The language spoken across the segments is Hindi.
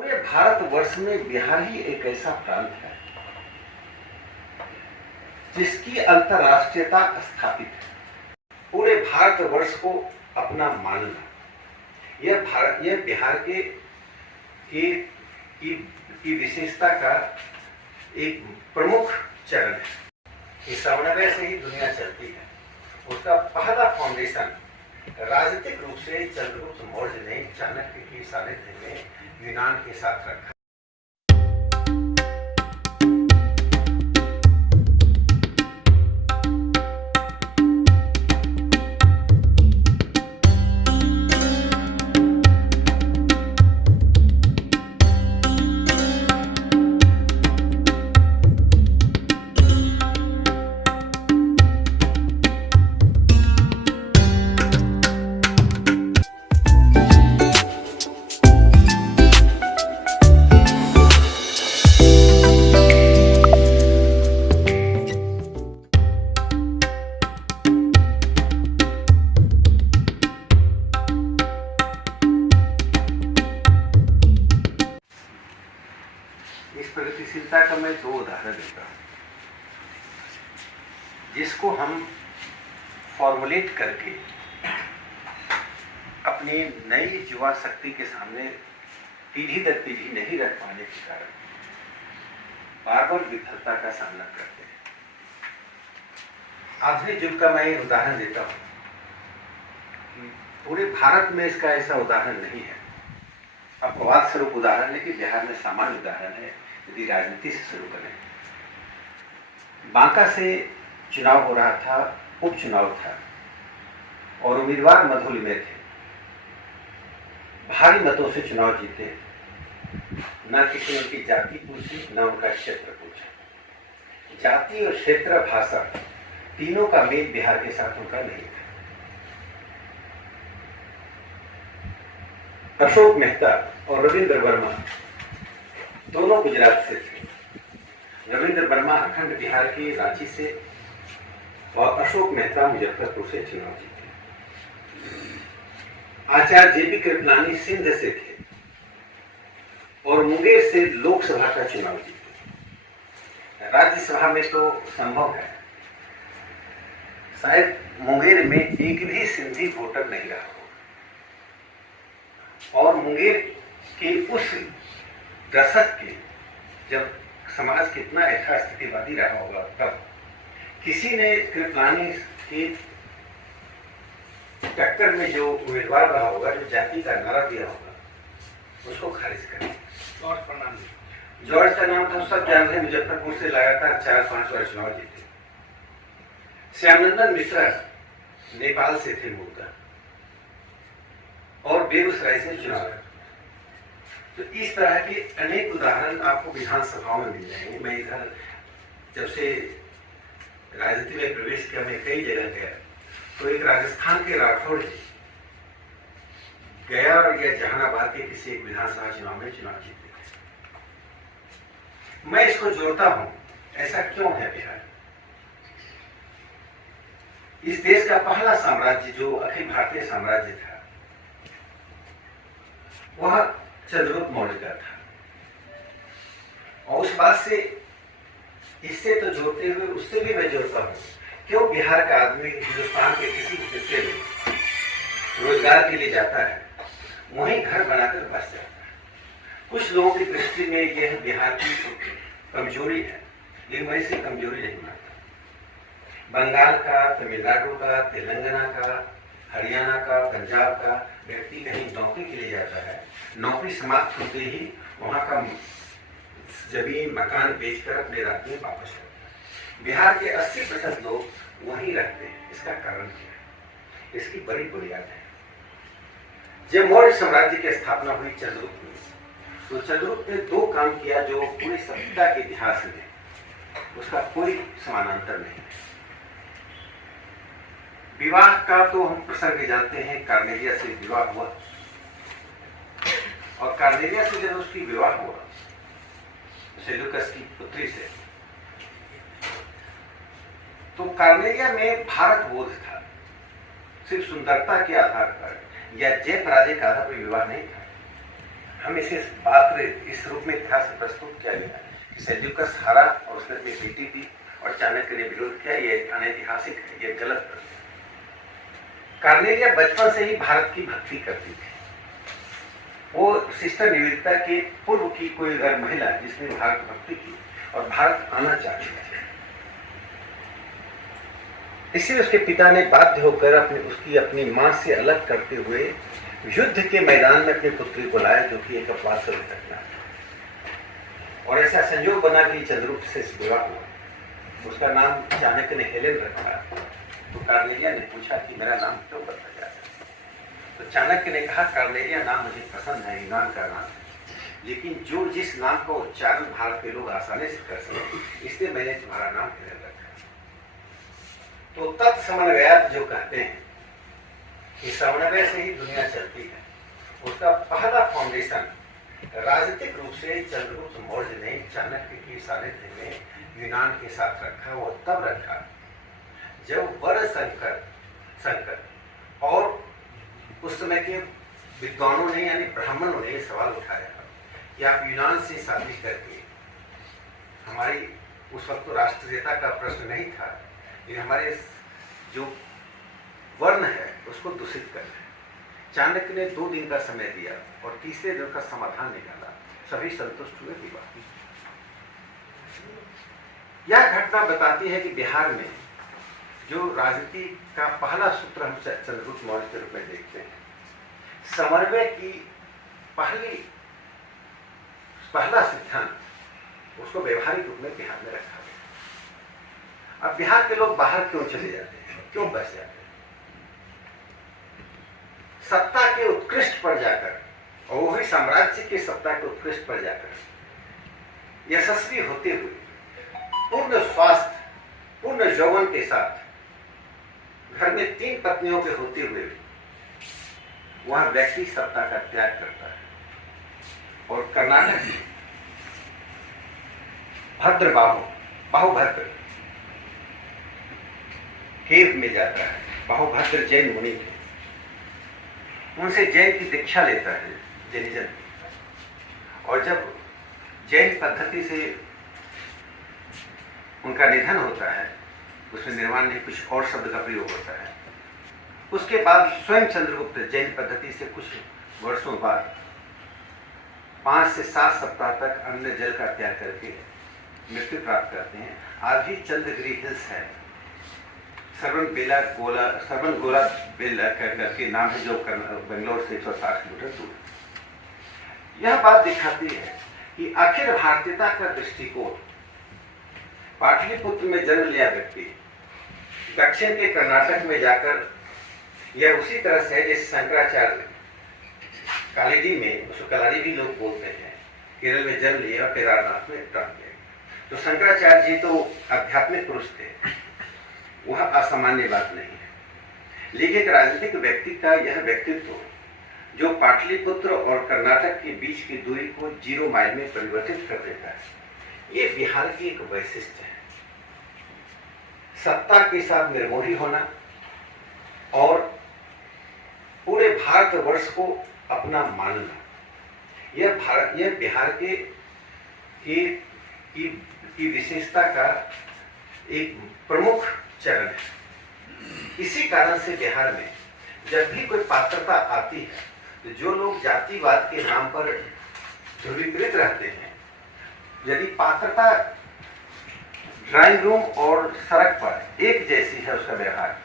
पूरे भारतवर्ष में बिहार ही एक ऐसा प्रांत है जिसकी अंतर्राष्ट्रीयता स्थापित है। पूरे भारतवर्ष को अपना मानना यह बिहार की विशेषता का एक प्रमुख चरण है। इस समन्वय से ही दुनिया चलती है। उसका पहला फाउंडेशन राजनीतिक रूप से चंद्रगुप्त मौर्य ने चाणक्य की सानिध्य में यूनान के साथ रखा। इस प्रगतिशीलता का मैं दो उदाहरण देता हूं जिसको हम फॉर्मुलेट करके अपनी नई युवा शक्ति के सामने पीढ़ी दर पीढ़ी नहीं रख पाने के कारण बार बार विफलता का सामना करते हैं। आधुनिक युग का मैं एक उदाहरण देता हूं कि पूरे भारत में इसका ऐसा उदाहरण नहीं है। अपवाद स्वरूप उदाहरण है कि बिहार में सामान्य उदाहरण है। यदि राजनीति से शुरू करें, बांका से चुनाव हो रहा था, उपचुनाव था और उम्मीदवार मधुल में थे। भारी मतों से चुनाव जीते। न किसी उनकी जाति पूछी, न उनका क्षेत्र पूछा। जाति और क्षेत्र, भाषा तीनों का मेल बिहार के साथ उनका नहीं था। अशोक मेहता और रविंद्र वर्मा दोनों गुजरात से थे। रविंद्र वर्मा अखंड बिहार की रांची से और अशोक मेहता मुजफ्फरपुर से चुनाव जीते। आचार्य जेबी कृपलानी सिंध से थे और मुंगेर से लोकसभा का चुनाव जीते। राज्यसभा में तो संभव है, शायद मुंगेर में एक भी सिंधी वोटर नहीं रहा हो। और मुंगेर के उस दशक के जब समाज कितना यथास्थितिवादी रहा होगा, तब किसी ने कृपलानी की टक्कर में जो उम्मीदवार रहा होगा, जो जाति का नारा दिया होगा, उसको खारिज कर दिया। जॉर्ज का नाम था, सब जानते हैं। मुजफ्फरपुर से लगातार 4-5 बार चुनाव जीते। श्यामनंदन मिश्रा नेपाल से थे मूलतः और बेगूसराय से चुनाव लड़ा। तो इस तरह के अनेक उदाहरण आपको विधानसभाओं में मिल जाएंगे। मैं इधर जब से राजनीति में प्रवेश किया, मैं कई जगह गया, तो एक राजस्थान के राठौड़ जी गया और या जहानाबाद के किसी एक विधानसभा चुनाव में चुनाव जीते थे। मैं इसको जोड़ता हूं, ऐसा क्यों है बिहार? इस देश का पहला साम्राज्य जो अखिल भारतीय साम्राज्य था, वह चंद्रगुप्त मौर्य का था। और उस बात से इससे तो जोड़ते हुए उससे भी मैं जोड़ता हूं, क्यों बिहार का आदमी हिंदुस्तान के किसी हिस्से में रोजगार के लिए जाता है, वहीं घर बनाकर बस जाता है। कुछ लोगों की दृष्टि में यह बिहार की कमजोरी है, लेकिन मैं इसे कमजोरी नहीं मानता। बंगाल का, तमिलनाडु का, तेलंगाना का, हरियाणा का, पंजाब का व्यक्ति कहीं नौकरी के लिए जाता है, नौकरी समाप्त होते ही वहां का जमीन मकान बेचकर अपने राज्य में वापस लौटता है। बिहार के 80% लोग वहीं रहते हैं। इसका कारण क्या है? इसकी बड़ी बुनियाद है। जब मौर्य साम्राज्य की स्थापना हुई चंद्रगुप्त ने, तो चंद्रगुप्त ने 2 काम किया जो पूरी सभ्यता के इतिहास में उसका कोई समानांतर नहीं है। विवाह का तो हम प्रसंग जानते हैं, कार्नेलिया से विवाह हुआ और कार्नेलिया से जब उसकी विवाह हुआ सेल्यूकस की पुत्री से, तो कार्नेलिया में भारत बोध था। सिर्फ सुंदरता के आधार पर या जय पराजय के आधार पर विवाह नहीं था। हम इसे बात इस रूप में इतिहास से प्रस्तुत किया गया कि सेल्यूकस हारा और उसने अपनी बेटी थी और चाणक्य ने विरोध किया, ये अनैतिहासिक है, ये गलत प्रश्न। कार्नेलिया बचपन से ही भारत की भक्ति करती थी। वो सिस्टर निवेदिता के पूर्व की कोई महिला जिसने भारत भक्ति की और भारत आना चाहती थी। इसलिए उसके पिता ने बाध्य होकर अपनी मां से अलग करते हुए युद्ध के मैदान में अपनी पुत्री को लाया, जो कि एक अपवाद से घटना था। और ऐसा संयोग बना कि चंद्रगुप्त से विवाह हुआ। उसका नाम चाणक्य ने हेलेन रखा। तो कार्नेलिया ने पूछा कि मेरा नाम क्यों बदला जाता है? तो चाणक्य ने कहा, कार्नेलिया नाम मुझे पसंद है, यूनान का नाम है, लेकिन जिस नाम का उच्चारण भारत के लोग आसानी से कर सके, इसलिए मैंने तुम्हारा नाम हेलेन रखा। तो तत्समन्वयात जो कहते हैं कि समन्वय से ही दुनिया चलती है, उसका पहला फाउंडेशन राजनीतिक रूप से चंद्रगुप्त मौर्य ने चाणक्य की सानिध्य में यूनान के साथ रखा। वो तब रखा जब वर्ण संकट और उस समय के विद्वानों ने यानी ब्राह्मणों ने सवाल उठाया कि आप यूनान से शादी करके हमारी, उस वक्त तो राष्ट्रीयता का प्रश्न नहीं था, लेकिन हमारे जो वर्ण है उसको दूषित कर रहे हैं। चाणक्य ने 2 दिन का समय दिया और तीसरे दिन का समाधान निकाला। सभी संतुष्ट हुए, विवाह। यह घटना बताती है कि बिहार में जो राजनीति का पहला सूत्र हम चंद्रगुप्त मौर्य के रूप में देखते हैं, समन्वय की पहला सिद्धांत, उसको व्यवहारिक रूप में बिहार में रखा गया। अब बिहार के लोग बाहर क्यों चले जाते हैं, क्यों बस जाते हैं? सत्ता के उत्कृष्ट पर जाकर, और वही साम्राज्य के सत्ता के उत्कृष्ट पर जाकर यशस्वी होते हुए, पूर्ण स्वास्थ्य, पूर्ण यौवन के साथ, घर में 3 पत्नियों के होते हुए वह व्यक्ति सत्ता का त्याग करता है और कर्नाटक में बाहुभद्र केव में जाता है। बाहुभद्र जैन मुनि थे, उनसे जैन की दीक्षा लेता है, जैनिज्म। और जब जैन पद्धति से उनका निधन होता है, उसमें निर्माण नहीं, कुछ और शब्द का प्रयोग होता है। उसके बाद स्वयं चंद्रगुप्त जैन पद्धति से कुछ वर्षों बाद 5 से 7 सप्ताह तक अन्न जल का त्याग करके मृत्यु प्राप्त करते हैं। आज भी चंद्रगिरी हिल्स है, सरवन गोला बेला करके नाम है, जो बेंगलोर से 160 किलोमीटर दूर। यह बात दिखाती है कि आखिर भारतीयता का दृष्टिकोण, पाटलिपुत्र में जन्म लिया व्यक्ति दक्षिण के कर्नाटक में जाकर, यह उसी तरह से है जैसे शंकराचार्य कालीजी में, उसको कलारी भी लोग बोलते हैं, केरल में जन्म लिया और केदारनाथ में प्राप्त किया। तो शंकराचार्य जी तो आध्यात्मिक पुरुष थे, वह असामान्य बात नहीं है। लेकिन एक राजनीतिक व्यक्ति का यह व्यक्तित्व जो पाटलिपुत्र और कर्नाटक के बीच की दूरी को 0 माइल में परिवर्तित कर देता है, ये बिहार की एक वैशिष्ट्य है। सत्ता के साथ निर्मोही होना और पूरे भारतवर्ष को अपना मानना, यह बिहार की विशेषता का एक प्रमुख चरण है। इसी कारण से बिहार में जब भी कोई पात्रता आती है, तो जो लोग जातिवाद के नाम पर ध्रुवीकृत रहते हैं, यदि पात्रता ड्राइंग रूम और सड़क पर एक जैसी है उसका व्यवहार,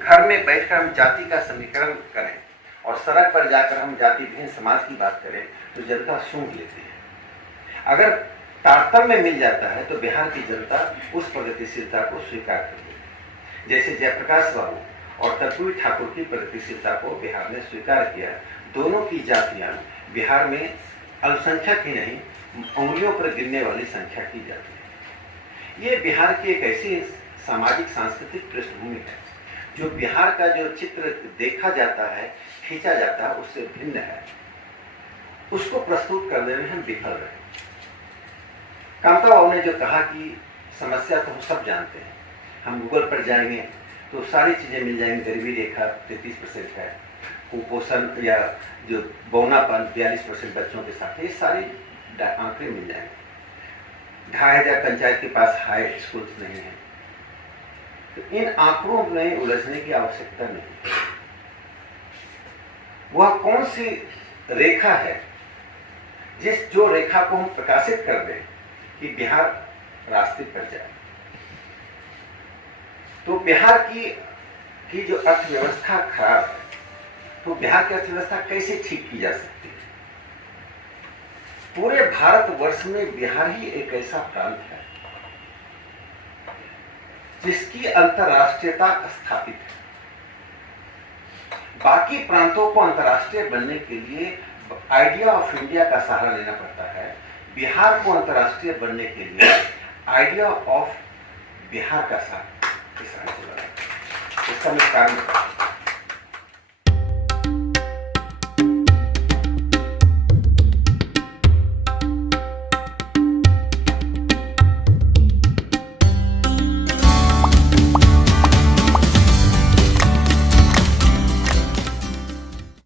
घर में बैठकर हम जाति का समीकरण करें और सड़क पर जाकर हम जाति भिन्न समाज की बात करें, तो जनता सूंघ लेती है। अगर तारतम्य मिल जाता है तो बिहार की जनता उस प्रगतिशीलता को स्वीकार करती है। जैसे जयप्रकाश बाबू और कर्पूरी ठाकुर की प्रगतिशीलता को बिहार ने स्वीकार किया। दोनों की जातियां बिहार में अल्पसंख्यक ही नहीं, उंगलियों पर गिनने वाली संख्या की जाती है। ये बिहार की एक ऐसी सामाजिक सांस्कृतिक पृष्ठभूमि है जो बिहार का जो चित्र देखा जाता है, खींचा जाता है, उससे भिन्न है। उसको प्रस्तुत करने में हम विफल रहे। कामता बाबू ने जो कहा कि समस्या तो हम सब जानते हैं, हम गूगल पर जाएंगे तो सारी चीज़ें मिल जाएंगी, गरीबी रेखा 33% है, कुपोषण या जो बौनापन 42% बच्चों के साथ, ये सारी आंकड़े मिल जाएंगे। 2500 पंचायत के पास हाई स्कूल्स नहीं है। तो इन आंकड़ों में उलझने की आवश्यकता नहीं। वह कौन सी रेखा है जो रेखा को हम प्रकाशित कर दें कि बिहार रास्ते पर जाए। तो बिहार की जो अर्थव्यवस्था खराब है, तो बिहार की अर्थव्यवस्था कैसे ठीक की जा सकती है? पूरे भारतवर्ष में बिहार ही एक ऐसा प्रांत है जिसकी अंतर्राष्ट्रीयता स्थापित है। बाकी प्रांतों को अंतर्राष्ट्रीय बनने के लिए आइडिया ऑफ इंडिया का सहारा लेना पड़ता है। बिहार को अंतर्राष्ट्रीय बनने के लिए आइडिया ऑफ बिहार का सहारा इसका मैं कारण बताऊं।